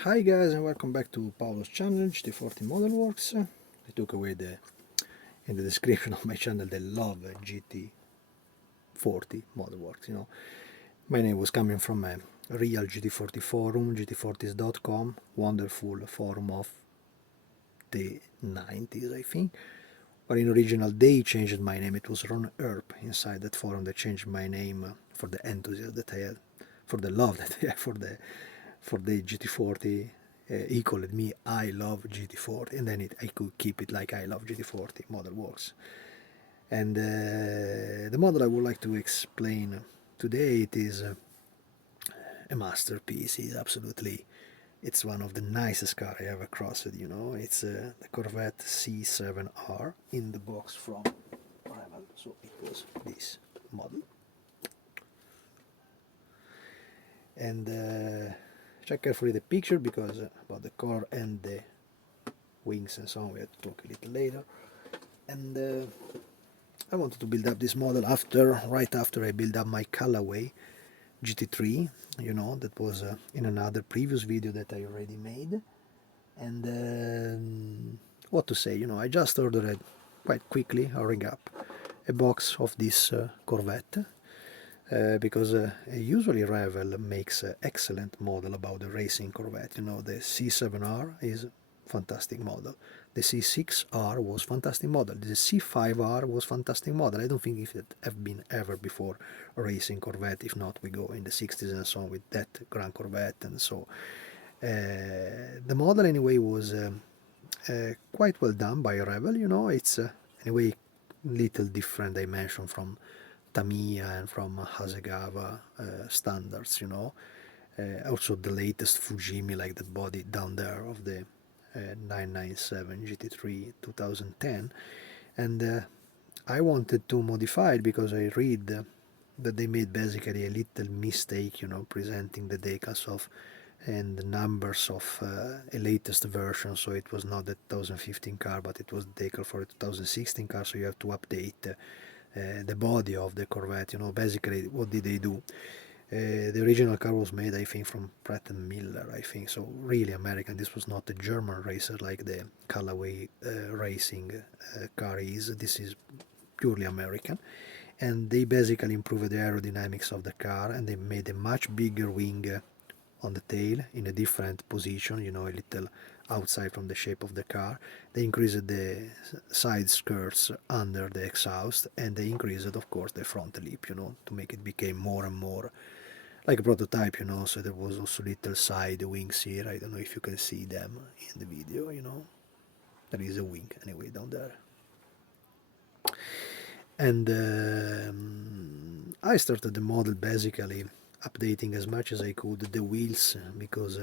Hi guys, and welcome back to Paolo's channel, GT40 Model Works. I took away in the description of my channel the love GT40 Model Works. My name was coming from a real GT40 forum, gt40s.com, wonderful forum of the 90s, I think. But in original they changed my name. It was Ron Earp inside that forum. They changed my name for the enthusiasm that I had, for the love that I had for the GT40. He called me I love GT40, and then I could keep it like I love GT40 Model Works. And the model I would like to explain today, it is a masterpiece. It's one of the nicest car I ever crossed. It's the Corvette C7R in the box from Revell. So it was this model. And check carefully the picture, because about the car and the wings and so on we have to talk a little later. And I wanted to build up this model right after I built up my Callaway GT3, that was in another previous video that I already made. And what to say, I just ordered quite quickly, hurrying up, a box of this Corvette, because usually Revell makes an excellent model about the racing Corvette. The C7R is fantastic model. The C6R was fantastic model. The C5R was fantastic model. I don't think if it have been ever before a racing Corvette. If not, we go in the 60s and so on with that Grand Corvette. And so the model anyway was quite well done by Revell. It's anyway little different dimension from Tamiya and from Hasegawa standards. Also the latest Fujimi, like the body down there of the 997 GT3 2010. And I wanted to modify it because I read that they made basically a little mistake, presenting the decals of and the numbers of a latest version. So it was not the 2015 car, but it was the decal for a 2016 car. So you have to update the body of the Corvette. Basically what did they do? The original car was made, I think, from Pratt and Miller, I think, so really American. This was not a German racer like the Callaway racing car is. This is purely American, and they basically improved the aerodynamics of the car, and they made a much bigger wing on the tail in a different position, a little outside from the shape of the car. They increased the side skirts under the exhaust, and they increased, of course, the front lip, to make it become more and more like a prototype, so there was also little side wings here. I don't know if you can see them in the video. There is a wing anyway down there. And I started the model basically updating as much as I could the wheels, because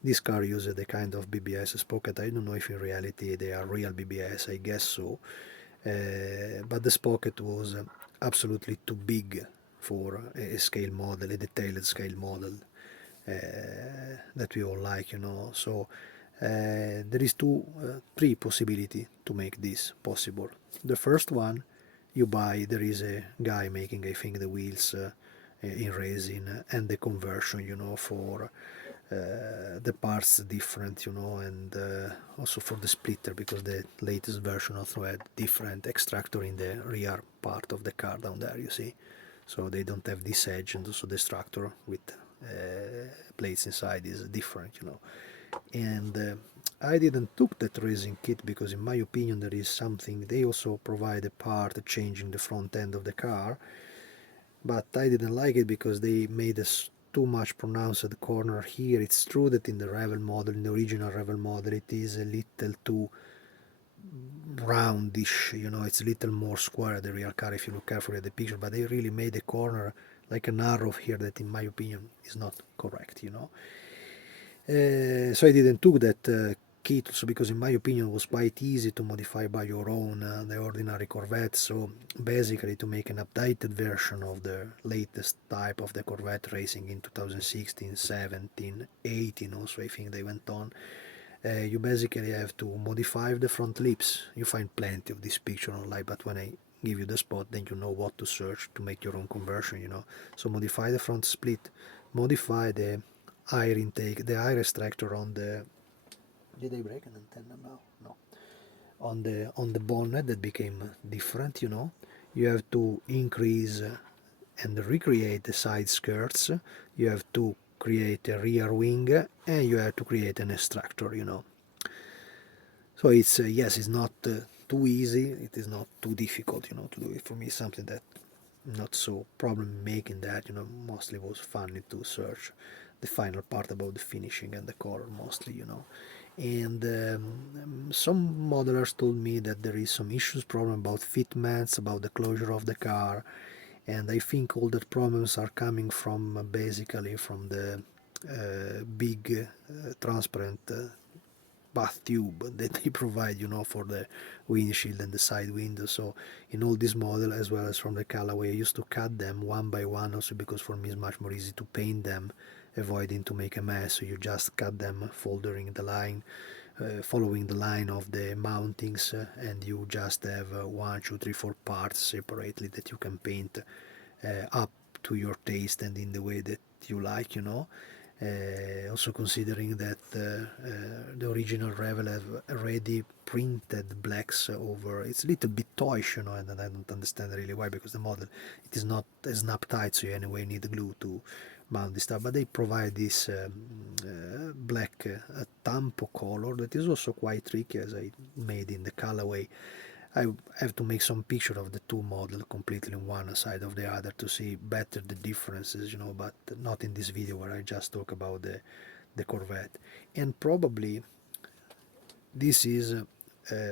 this car uses a kind of BBS sprocket. I don't know if in reality they are real BBS, I guess so, but the sprocket was absolutely too big for a scale model, a detailed scale model that we all like. So there is three possibility to make this possible. The first one, there is a guy making, I think, the wheels in resin, and the conversion, for the parts different, and also for the splitter, because the latest version also had different extractor in the rear part of the car down there, you see. So they don't have this edge, and also the extractor with plates inside is different. And I didn't took that resin kit because in my opinion there is something. They also provide a part changing the front end of the car, but I didn't like it because they made a too much pronounced corner here. It's true that in the Revell model, in the original Revell model, it is a little too roundish, it's a little more square, the rear car, if you look carefully at the picture, but they really made a corner like an arrow here that in my opinion is not correct. So I didn't took that kit also because in my opinion it was quite easy to modify by your own the ordinary Corvette. So basically to make an updated version of the latest type of the Corvette racing in 2016, 17, 18 also I think they went on. You basically have to modify the front lips. You find plenty of this picture online, but when I give you the spot, then you know what to search to make your own conversion. So modify the front split, modify the air intake, the air extractor on the, did I break an antenna now? No. On the bonnet that became different, you know. You have to increase and recreate the side skirts, you have to create a rear wing, and you have to create an extractor, you know. So it's yes, it's not too easy, it is not too difficult, you know, to do it. For me, something that not so problem making that, you know, mostly was funny to search the final part about the finishing and the color mostly, you know. And some modelers told me that there is some issues, problem about fitments, about the closure of the car, and I think all the problems are coming from basically from the big transparent bath tube that they provide, you know, for the windshield and the side window. So in all this model, as well as from the colorway, I used to cut them one by one, also because for me it's much more easy to paint them, avoiding to make a mess. So you just cut them, foldering the line, following the line of the mountings, and you just have 1, 2, 3, 4 parts separately that you can paint up to your taste and in the way that you like, you know. Also considering that the original Revell have already printed blacks over, it's a little bit toyish, you know, and I don't understand really why, because the model, it is not snap tight, so you anyway need glue to mount this stuff, but they provide this black tampo color that is also quite tricky, as I made in the colorway. I have to make some picture of the two models completely on one side of the other to see better the differences, you know, but not in this video where I just talk about the Corvette. And probably this is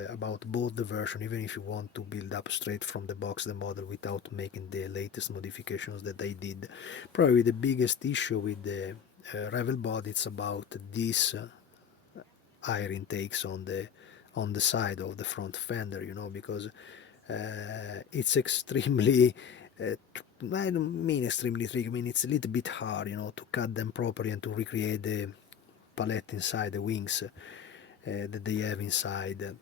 about both the version, even if you want to build up straight from the box the model without making the latest modifications that I did. Probably the biggest issue with the Revell body, it's about this air intakes on the side of the front fender, you know, because it's extremely I don't mean extremely tricky, I mean it's a little bit hard, you know, to cut them properly and to recreate the palette inside the wings that they have inside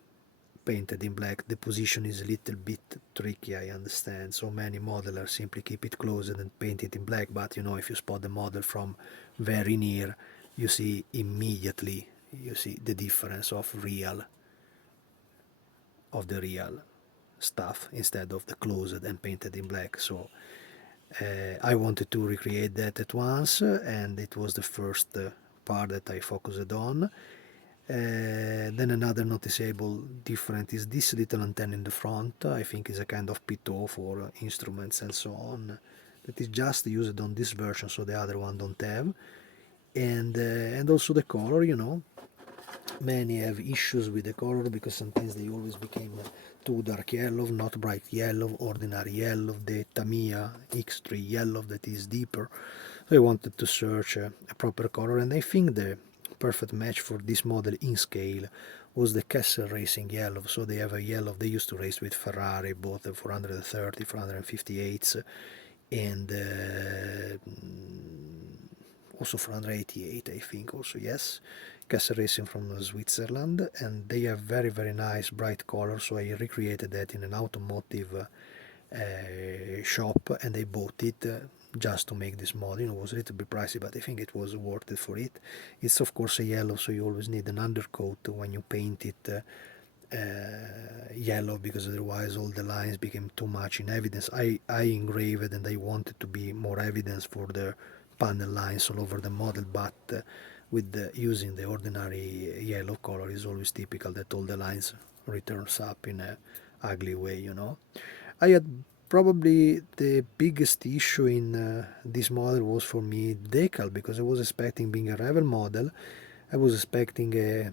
painted in black. The position is a little bit tricky, I understand. So many modelers simply keep it closed and paint it in black, but you know, if you spot the model from very near, you see immediately, you see the difference of the real stuff instead of the closed and painted in black. So I wanted to recreate that at once, and it was the first part that I focused on. Then another noticeable difference is this little antenna in the front. I think is a kind of pitot for instruments and so on, that is just used on this version, so the other one don't have. And also the color, you know, many have issues with the color because sometimes they always became too dark yellow, not bright yellow, ordinary yellow, the Tamiya X3 yellow that is deeper. So I wanted to search a proper color, and I think the perfect match for this model in scale was the Castle Racing yellow. So they have a yellow they used to race with Ferrari, both the 430, 458s, and also 488, I think, also, yes, Castle Racing from Switzerland, and they have very, very nice bright colors, so I recreated that in an automotive shop, and I bought it just to make this model. You know, it was a little bit pricey, but I think it was worth it for it. It's of course a yellow, so you always need an undercoat when you paint it yellow, because otherwise all the lines became too much in evidence. I engraved and I wanted to be more evidence for the panel lines all over the model, but with using the ordinary yellow color is always typical that all the lines returns up in a ugly way, you know. I had probably the biggest issue in this model was for me Decal, because I was expecting, being a Revell model, I was expecting a,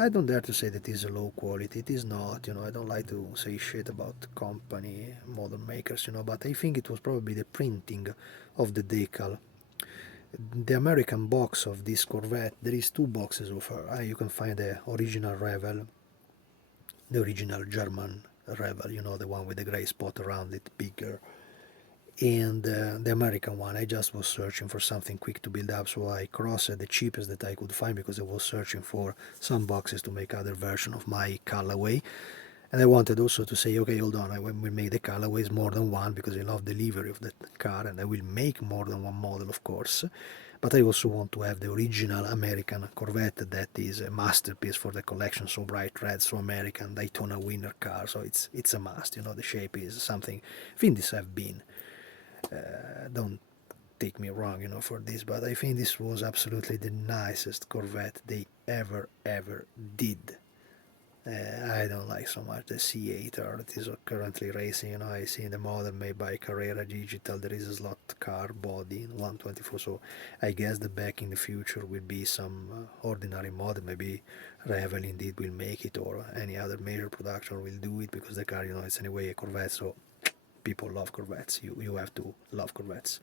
I don't dare to say that it's a low quality, it is not, you know, I don't like to say shit about company, model makers, you know, but I think it was probably the printing of the Decal. The American box of this Corvette, there is two boxes of her. You can find the original Revell, the original German Revell, you know, the one with the gray spot around it, bigger, and the American one. I just was searching for something quick to build up, so I crossed the cheapest that I could find, because I was searching for some boxes to make other version of my colorway. And I wanted also to say, okay, hold on, I will make the colorways more than one because I love the livery of that car, and I will make more than one model, of course. But I also want to have the original American Corvette that is a masterpiece for the collection, so bright red, so American, Daytona winner car, so it's a must, you know, the shape is something Findis have been. Don't take me wrong, you know, for this, but I think this was absolutely the nicest Corvette they ever did. I don't like so much the c7r that is currently racing. You know, I see the model made by Carrera Digital. There is a slot car body in 124, so I guess the back in the future will be some ordinary model. Maybe Revell indeed will make it, or any other major production will do it, because the car, you know, it's anyway a Corvette, so people love Corvettes. You have to love Corvettes.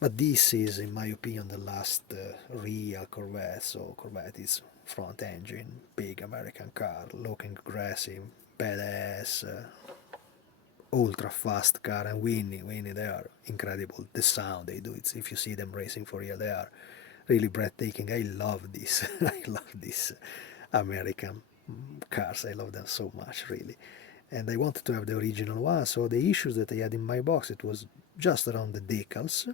But this is, in my opinion, the last real Corvette. So Corvette is front engine, big American car, looking aggressive, badass, ultra fast car, and Winnie, they are incredible. The sound they do, it's, if you see them racing for real, they are really breathtaking. I love this. I love these American cars. I love them so much, really. And I wanted to have the original one, so the issues that I had in my box, it was just around the decals,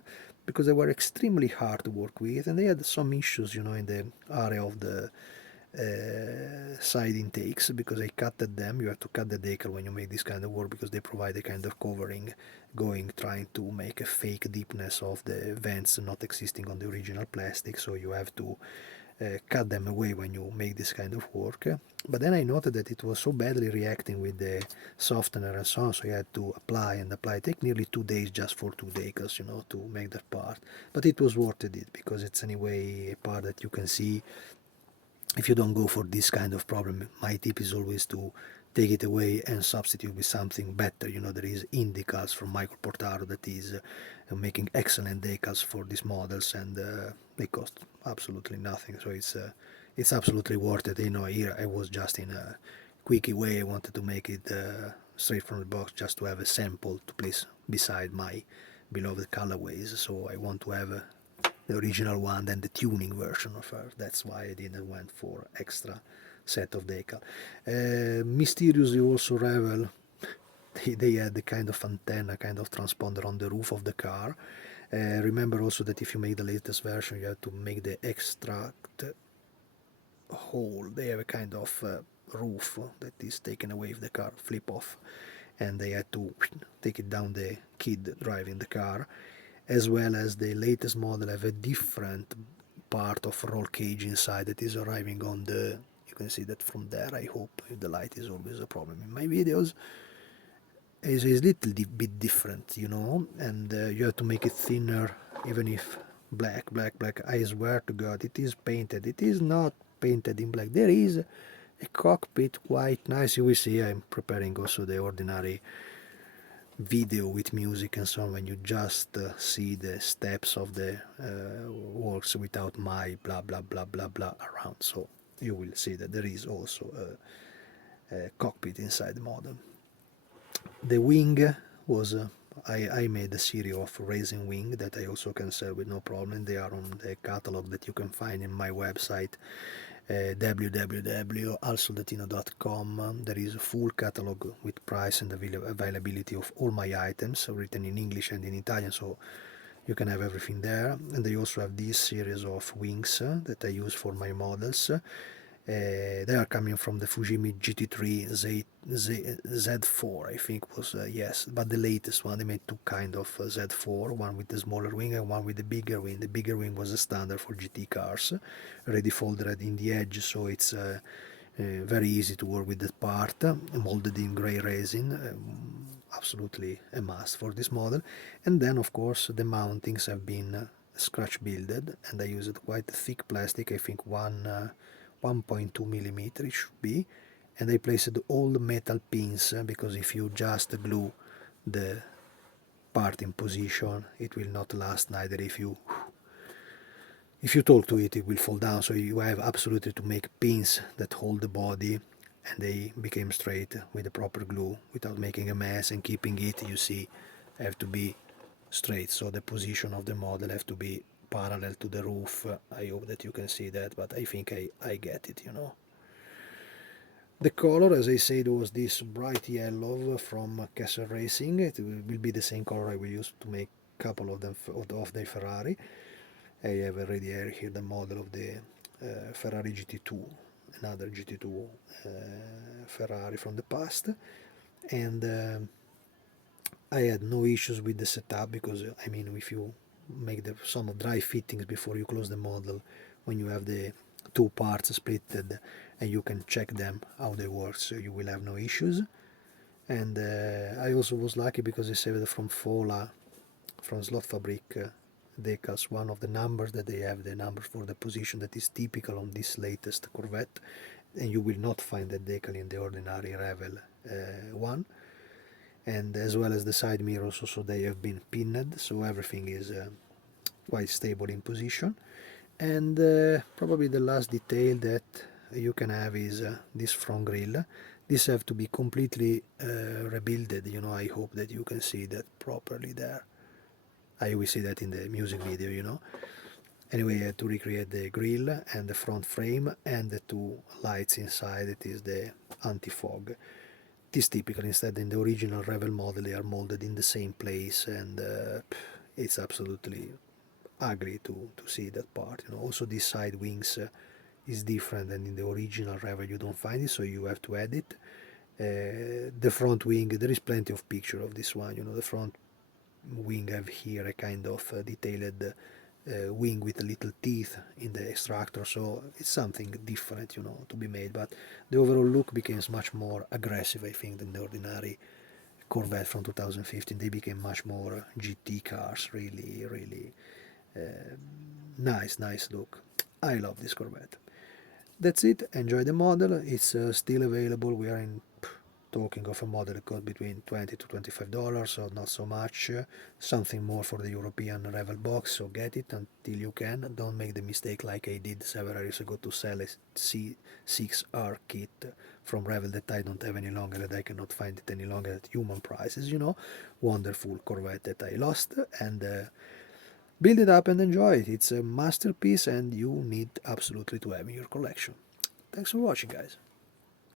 because they were extremely hard to work with, and they had some issues, you know, in the area of the side intakes, because I cutted them. You have to cut the decal when you make this kind of work, because they provide a kind of covering, trying to make a fake deepness of the vents not existing on the original plastic, so you have to cut them away when you make this kind of work. But then I noted that it was so badly reacting with the softener and so on, so I had to apply and apply. It take nearly 2 days just for 2 decals, you know, to make that part. But it was worth it, because it's anyway a part that you can see. If you don't go for this kind of problem, my tip is always to take it away and substitute with something better. You know, there is Indicals from Michael Portaro that is making excellent decals for these models, and they cost absolutely nothing, so it's absolutely worth it. You know, here I was just in a quickie way. I wanted to make it straight from the box, just to have a sample to place beside my beloved colorways. So I want to have the original one, then the tuning version of her. That's why I didn't went for extra set of decal. Mysteriously also Revell, they had the kind of antenna, kind of transponder on the roof of the car. Remember also that if you make the latest version, you have to make the extract hole. They have a kind of roof that is taken away if the car flip off, and they had to take it down the kid driving the car. As well as the latest model have a different part of roll cage inside that is arriving on the, you can see that from there. I hope, if the light is always a problem in my videos, is a little bit different, you know, and you have to make it thinner, even if black. I swear to God, it is painted. It is not painted in black. There is a cockpit, quite nice. You will see I'm preparing also the ordinary video with music and so on, when you just see the steps of the works without my blah blah blah blah blah around, so you will see that there is also a cockpit inside the model. The wing was I made a series of racing wing that I also can sell with no problem. They are on the catalog that you can find in my website, www.alsoldatino.com. There is a full catalog with price and availability of all my items, written in English and in Italian, so you can have everything there. And I also have this series of wings that I use for my models. They are coming from the Fujimi GT3 Z4, I think was, yes, but the latest one. They made two kind of Z4, one with the smaller wing and one with the bigger wing. The bigger wing was a standard for GT cars, already folded in the edge, so it's very easy to work with that part, molded in gray resin, absolutely a must for this model. And then of course the mountings have been scratch builded, and I used quite thick plastic, I think 1.2 millimeter it should be, and I placed all the metal pins, because if you just glue the part in position, it will not last. Neither if you talk to it, it will fall down. So you have absolutely to make pins that hold the body, and they became straight with the proper glue without making a mess, and keeping it, you see, have to be straight. So the position of the model have to be parallel to the roof. I hope that you can see that, but I think I get it, you know. The color, as I said, was this bright yellow from Castle Racing. It will be the same color I will use to make a couple of them of the Ferrari. I have already here the model of the Ferrari GT2, another GT2 Ferrari from the past, and I had no issues with the setup because I mean, if you make some dry fittings before you close the model, when you have the two parts splitted and you can check them how they work, so you will have no issues. And I also was lucky because I saved from Fola, from Slot Fabric Decals, one of the numbers that they have, the number for the position that is typical on this latest Corvette, and you will not find that decal in the ordinary Revell one. And as well as the side mirrors, also they have been pinned, so everything is quite stable in position. And probably the last detail that you can have is this front grille. This have to be completely rebuilded, you know. I hope that you can see that properly there. I will see that in the music video, you know. Anyway, to recreate the grille and the front frame and the two lights inside, it is the anti-fog. It is typical. Instead, in the original Revell model, they are molded in the same place, and it's absolutely ugly to see that part. You know, also these side wings is different than in the original Revell. You don't find it, so you have to add it. The front wing, there is plenty of picture of this one. You know, the front wing have here a kind of detailed wing with little teeth in the extractor, so it's something different, you know, to be made. But the overall look becomes much more aggressive, I think, than the ordinary Corvette from 2015. They became much more GT cars, really nice look. I love this Corvette. That's it. Enjoy the model. It's still available. We are in talking of a model that costs between $20 to $25, so not so much. Something more for the European Revell box, so get it until you can. Don't make the mistake like I did several years ago to sell a c7r kit from Revell that I don't have any longer, that I cannot find it any longer at human prices, you know. Wonderful Corvette that I lost, and build it up and enjoy it. It's a masterpiece and you need absolutely to have in your collection. Thanks for watching, guys.